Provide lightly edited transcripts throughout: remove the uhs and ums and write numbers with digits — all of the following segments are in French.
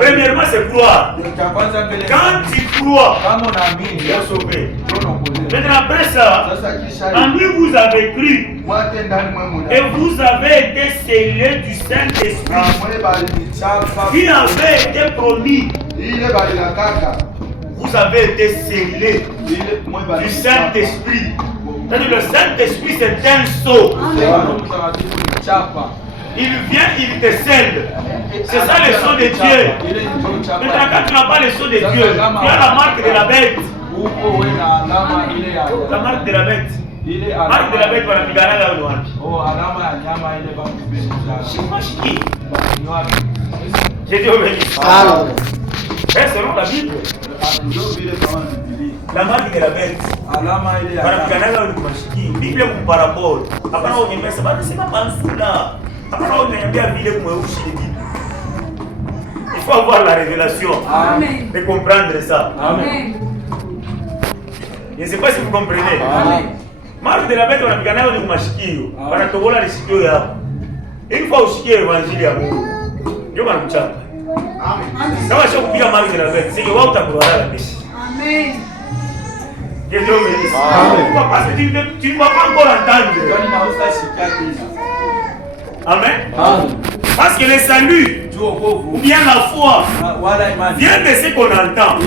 Premièrement, c'est croire. Quand tu crois, tu es sauvé. Maintenant, après ça, en lui vous avez cru et vous avez été scellés du Saint-Esprit qui avait été promis. Vous avez été scellés du Saint-Esprit. Le Saint-Esprit, c'est un sceau. Il vient, il te scelle. C'est ça le sceau de Dieu. Maintenant, quand tu n'as pas le sceau de Dieu, tu as la marque de la bête. La marque de la bête. La marque de la bête, voilà, Migara là où Jésus bénisse. Et selon la Bible, la marque de la bête. La Bible est une parabole. Après, on dit, mais c'est pas un là. Après, on est bien vivre comme un. Il faut avoir la révélation. Amen. De comprendre ça. Amen. Je ne sais pas si vous comprenez. Marque de la bête, on a gagné au Machikio. On a tombé la Chikio. Une fois au Chikio, évangile à vous. Je vais vous dire. Amen. Ça va chaque bien marque de la bête. C'est que vous avez la bête. Amen. Que Dieu bénisse. Amen. Parce que tu ne vas pas encore entendre. Amen. Amen. Parce que le salut, ou bien la foi, vient de ce qu'on entend.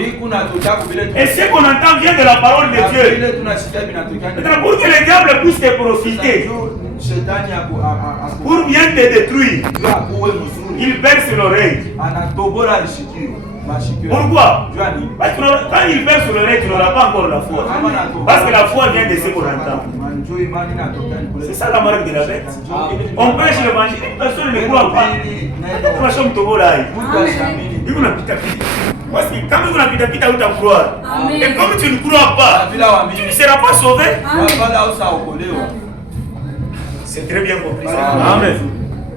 Et ce qu'on entend vient de la parole de Dieu. Maintenant, pour que le diable puisse te profiter, pour bien te détruire, il perce l'oreille. Pourquoi? Parce que quand il perce l'oreille, tu n'auras pas encore la foi. Parce que la foi vient de ce qu'on entend. C'est ça la marque de la bête. On prêche l'évangile, personne ne croit pas. Parce que quand vous n'avez pas de croire, et comme tu ne crois pas, tu ne seras pas sauvé. C'est très bien compris. Amen.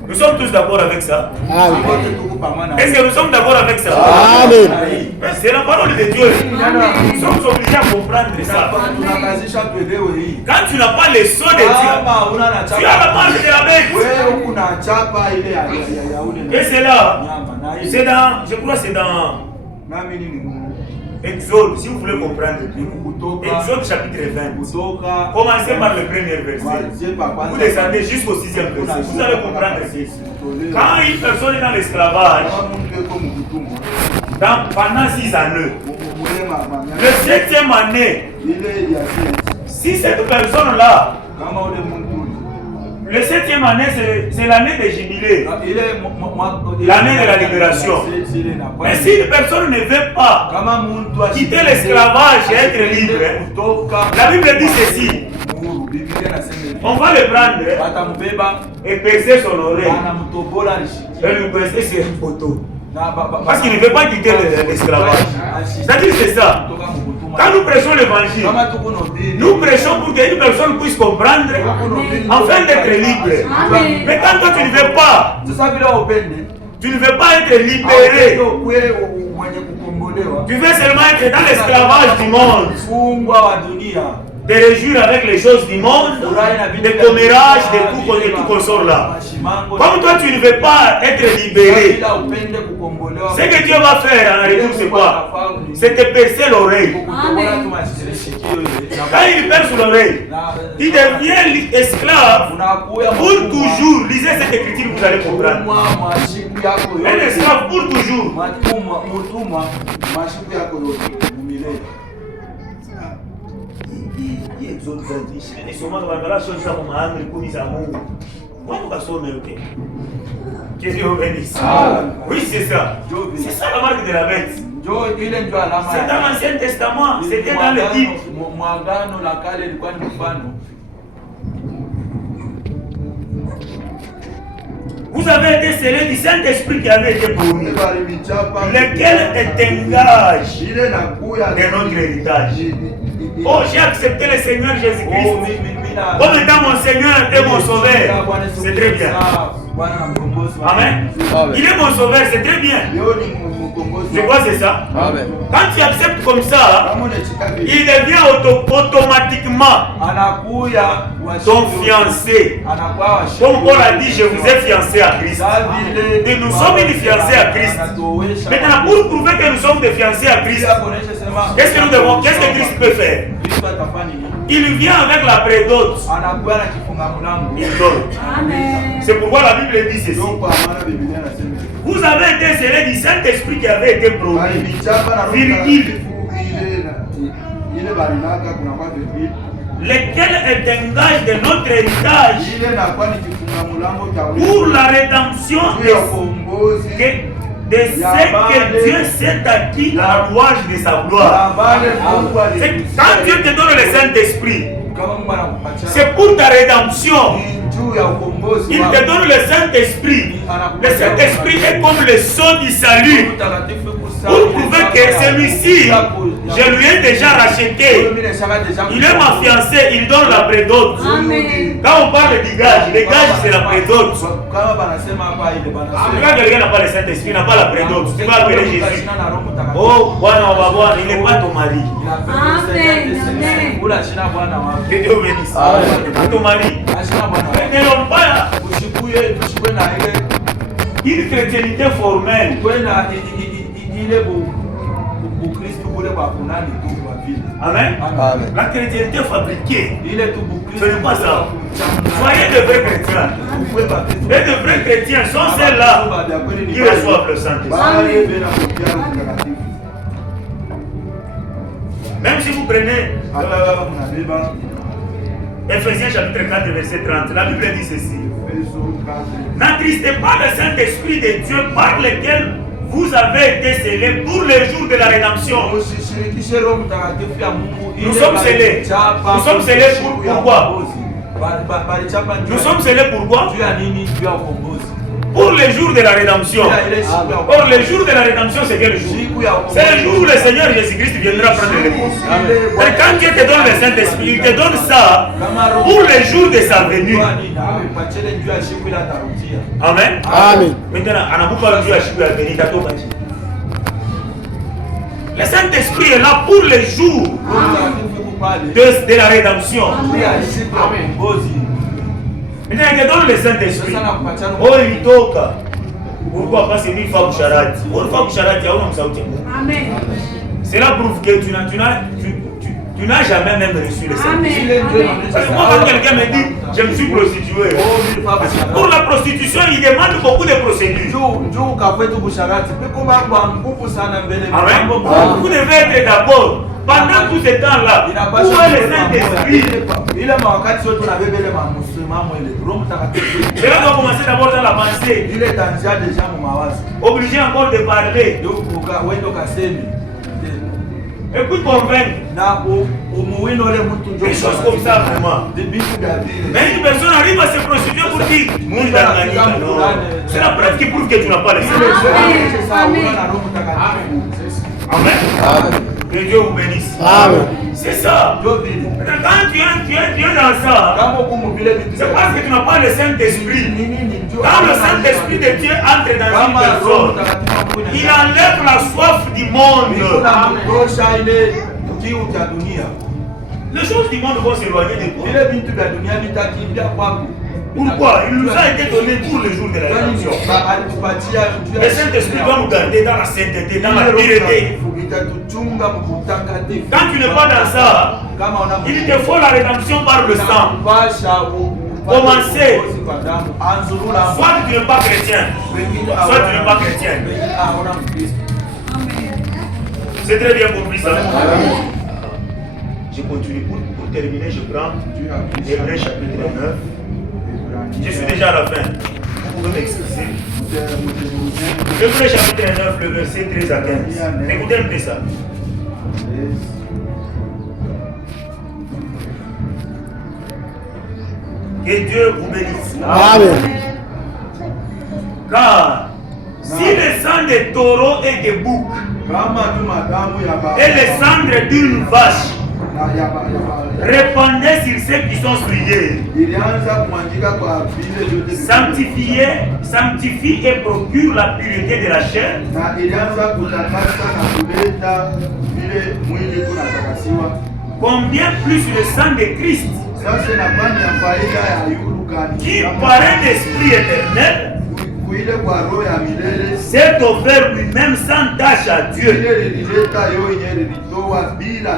Nous sommes tous d'accord avec ça. Amen. Est-ce que nous sommes d'accord avec ça? Amen. C'est la parole de Dieu. Nous sommes obligés à comprendre ça. Quand tu n'as pas le son de Dieu, tu as la marque de la bête. Et c'est là. C'est dans, je crois que c'est dans Exode, si vous voulez comprendre. Exode chapitre 20. Commencez par le premier verset. Vous descendez jusqu'au 6e verset. Vous allez comprendre ceci. Quand une personne est dans l'esclavage, pendant 6 années, le 7e année, si cette personne-là, le 7e année, c'est l'année des jubilés, l'année de la libération. Mais si une personne ne veut pas quitter l'esclavage et être libre, la Bible dit ceci. On va le prendre et percer son oreille et lui percer sur un poteau. Parce qu'il ne veut pas quitter l'esclavage. C'est-à-dire que c'est ça. Quand nous prêchons l'évangile, nous prêchons pour qu'une personne puisse comprendre afin d'être libre. Mais quand toi tu ne veux pas, tu ne veux pas être libéré, tu veux seulement être dans l'esclavage du monde, de réjouir avec les choses du monde, des commérages, des tout consort là. Comme toi tu ne veux pas être libéré, ce que Dieu va faire en retour c'est quoi? C'est te percer l'oreille. Quand il perce l'oreille, il devient esclave pour toujours. Lisez cette écriture, vous allez comprendre. Un esclave pour toujours. Que Dieu bénisse. Oui, c'est ça. C'est ça la marque de la bête. C'est dans l'Ancien Testament. C'était dans le type. Vous avez été scellés du Saint-Esprit qui avait été promis, lequel est un gage de notre héritage. Oh, j'ai accepté le Seigneur Jésus-Christ comme étant mon Seigneur et mon Sauveur. C'est très bien. Amen. Il est mon sauveur, c'est très bien. Je crois que c'est ça. Amen. Quand tu acceptes comme ça, il devient automatiquement ton fiancé. Comme Paul a dit, je vous ai fiancé à Christ. Et nous sommes une fiancée à Christ. Maintenant, pour prouver que nous sommes des fiancés à Christ, qu'est-ce que Christ peut faire? Il vient avec la prédote. Il donne. C'est pourquoi la Bible dit ceci. Vous avez été scellés du Saint-Esprit qui avait été promis. Virgile. Lequel est un gage de notre héritage pour la rédemption de ce que Dieu s'est acquis à la louange de sa gloire. Quand Dieu te donne le Saint-Esprit, c'est pour ta rédemption. Il te donne le Saint-Esprit. Le Saint-Esprit est comme le sceau du salut. Pour prouver que celui-ci, je lui ai déjà racheté. Il est ma fiancée, il donne la prédote. Quand on parle du gage, le gage c'est la prédote. Quand quelqu'un n'a pas le Saint-Esprit, n'a pas la prédote, tu vas appeler Jésus. Oh, il n'est pas ton mari. Que Dieu bénisse. Ton mari. Ne l'ont pas une chrétienité formelle. Amen. Amen. La chrétienté fabriquée, ce n'est pas ça. Soyez de vrais chrétiens. Et de vrais chrétiens sont celles-là qui reçoivent le Saint-Esprit. Même si vous prenez Ephésiens chapitre 4 verset 30, la Bible dit ceci. N'attristez pas le Saint-Esprit de Dieu par lequel vous avez été scellés pour le jour de la rédemption. Nous sommes scellés. Nous sommes scellés pourquoi? Nous sommes scellés pourquoi? Pour le jour de la rédemption. Or, le jour de la rédemption, c'est quel jour? C'est le jour où le Seigneur Jésus-Christ viendra prendre l'épouse. Et quand Dieu te donne le Saint-Esprit, il te donne ça pour le jour de sa venue. Amen. Amen. Maintenant, le Saint-Esprit est là pour le jour de la rédemption. Amen. Maintenant, il te donne le Saint-Esprit. Oh, il toque. Pourquoi pas c'est une femme charade? Une femme charade, il y a un sauté. Amen. Cela prouve que tu n'as jamais même reçu le Saint-Esprit. Parce que moi, quand quelqu'un me dit, je me suis prostitué. Pour la prostitution, il demande beaucoup de procédures. Amen. Vous devez être d'abord. Pendant tout ce temps-là, où est le Saint-Esprit? Cela doit commencer d'abord dans la pensée. Obligé encore de parler. Écoute, convaincre. Des choses comme ça, vraiment. Mais une personne arrive à se prostituer pour dire c'est la preuve qui prouve que tu n'as pas le Saint-Esprit. Amen. Que Dieu vous bénisse. Amen. C'est ça. Quand tu es dans ça, c'est parce que tu n'as pas le Saint-Esprit. Quand le Saint-Esprit de Dieu entre dans une personne, il enlève la soif du monde. Les choses du monde vont s'éloigner de toi. Pourquoi? Il nous a été donné pour le jour de la rédemption. Le Saint-Esprit doit nous garder dans la sainteté, dans la pureté. Quand tu n'es pas dans ça, il te faut la rédemption par le sang. Commencez. Soit tu n'es pas chrétien, soit tu n'es pas chrétien. C'est très bien compris ça. Je continue. Pour terminer, je prends Hébreux chapitre 9. Je suis déjà à la fin. Vous pouvez m'excuser. Hébreux chapitre 9, le verset 13 à 15. Écoutez un peu ça. Que Dieu vous bénisse. Amen. Car si le sang de taureau et de bouc et le cendre d'une vache Répandez sur ceux qui sont souillés. Sanctifie et procure la pureté de la chair. Combien plus le sang de Christ, qui par un esprit éternel s'est offert lui-même sans tâche à Dieu,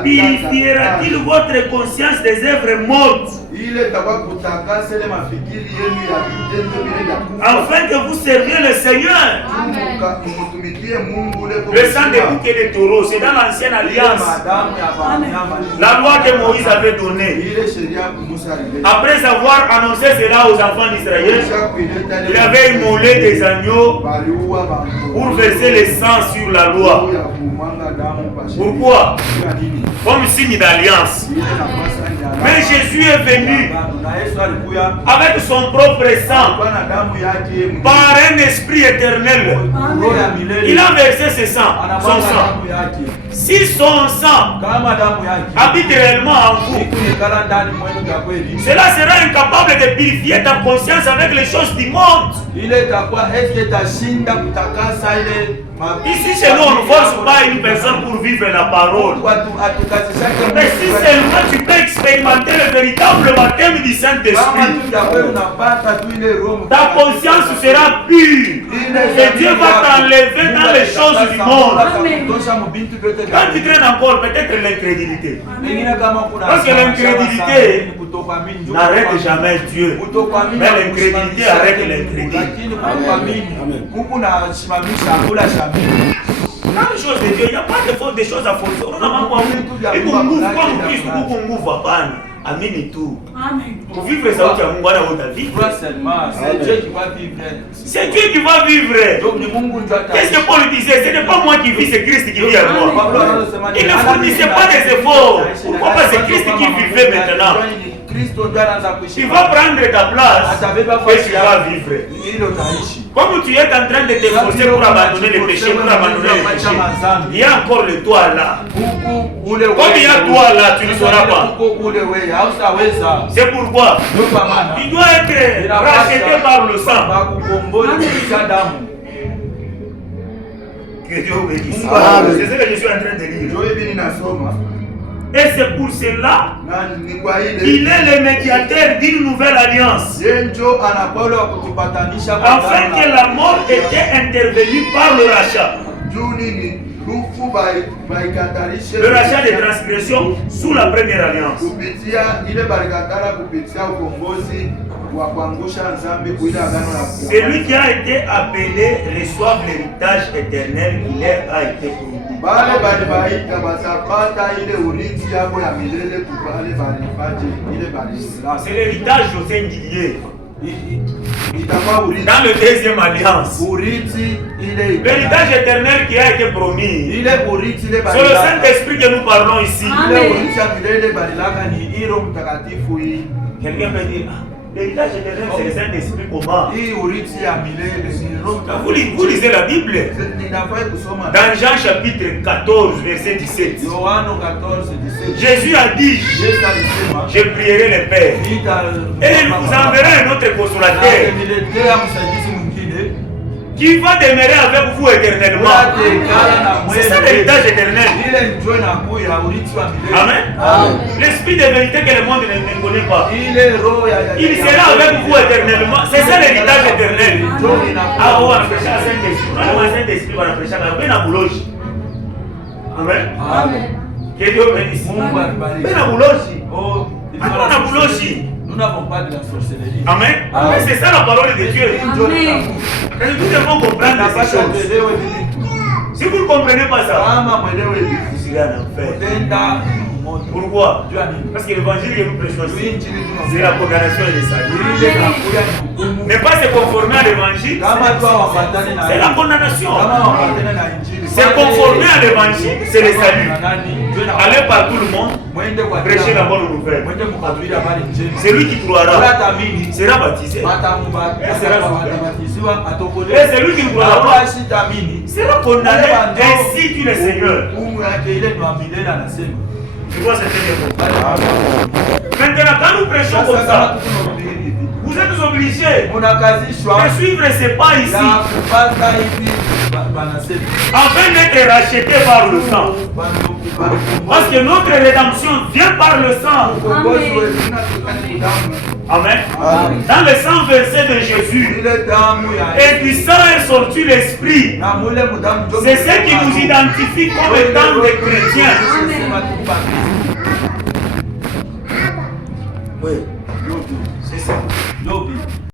purifiera-t-il votre conscience des œuvres mortes, afin que vous serviez le Seigneur? Le sang des boucs et des taureaux, c'est dans l'ancienne alliance. La loi que Moïse avait donnée. Après avoir annoncé cela aux enfants d'Israël, il avait immolé des agneaux pour verser le sang sur la loi. Pourquoi? Comme signe d'alliance. Mais Jésus est venu avec son propre sang, par un esprit éternel. Il a versé son sang. Si son sang habite réellement en vous, cela sera incapable de purifier ta conscience avec les choses du monde. Ici chez nous, on ne force pas une personne pour vivre la parole. Mais si seulement tu peux expérimenter le véritable baptême du Saint-Esprit, ta conscience sera pure. Et Dieu va t'enlever dans les choses du monde. Quand tu traînes encore, peut-être l'incrédulité. Parce que l'incrédulité n'arrête jamais Dieu. Mais l'incrédulité arrête l'incrédulité. Dans les choses de Dieu, il n'y a pas de choses à forcer. On a Amen et tout. Pour vivre ça, tu as mon vie. C'est Dieu qui va vivre. C'est Dieu qui va vivre. Qu'est-ce que Paul disait? Ce n'est pas moi qui vis, c'est Christ qui vit à moi. Il ne fournissait pas des efforts. Pourquoi pas? C'est Christ qui vivait maintenant. Tu vas prendre ta place et tu vas vivre. Comme tu es en train de te forcer pour abandonner les péchés, il y a encore le toit là. Comme il y a toi là, tu ne sauras pas. C'est pourquoi il doit être racheté par le sang. Que Dieu bénisse. C'est ce que je suis en train de lire. Et c'est pour cela qu'il est le médiateur d'une nouvelle alliance. Afin que la mort était intervenue par le rachat. Le rachat des transgressions sous la première alliance. Celui qui a été appelé reçoit l'héritage éternel qui leur a été promis. C'est l'héritage au singulier. Dans le deuxième alliance, l'héritage éternel qui a été promis, c'est le Saint-Esprit que nous parlons ici. Quelqu'un peut dire, l'héritage éternel, c'est le Saint-Esprit comment? Vous lisez la Bible dans Jean chapitre 14, verset 17. Jésus a dit, je prierai le Père et il vous enverra un autre consolateur qui va demeurer avec vous éternellement. C'est ça l'héritage éternel. Amen. L'esprit de vérité que le monde ne connaît pas. Il sera avec vous éternellement. C'est ça l'héritage éternel. Ah, on va prêcher à Saint-Esprit. On va Saint-Esprit, on va prêcher à la boulogne. Amen. Que Dieu bénisse. Ben la boulogne. Nous n'avons pas de la sorcellerie. Amen. Amen. C'est ça la parole de Dieu. Amen. Nous devons comprendre ces choses. Si vous ne comprenez pas ça, vous serez en enfer. Pourquoi? Parce que l'évangile que nous prêchons, c'est la condamnation et le salut. Ne pas se conformer à l'évangile, c'est la condamnation. Se conformer à l'évangile, c'est le salut. Aller par tout le monde, prêcher la bonne nouvelle. Celui qui croira sera baptisé. Et celui qui ne croira pas sera condamné. Ainsi dit le Seigneur. Tu vois, c'est très bon. Maintenant, quand nous prêchons comme ça, vous êtes obligés de suivre ces pas ici, afin d'être rachetés par le sang. Parce que notre rédemption vient par le sang. Amen. Dans le sang versé de Jésus, et du sang est sorti l'esprit. C'est ce qui nous identifie comme étant des chrétiens. Oui. C'est ça.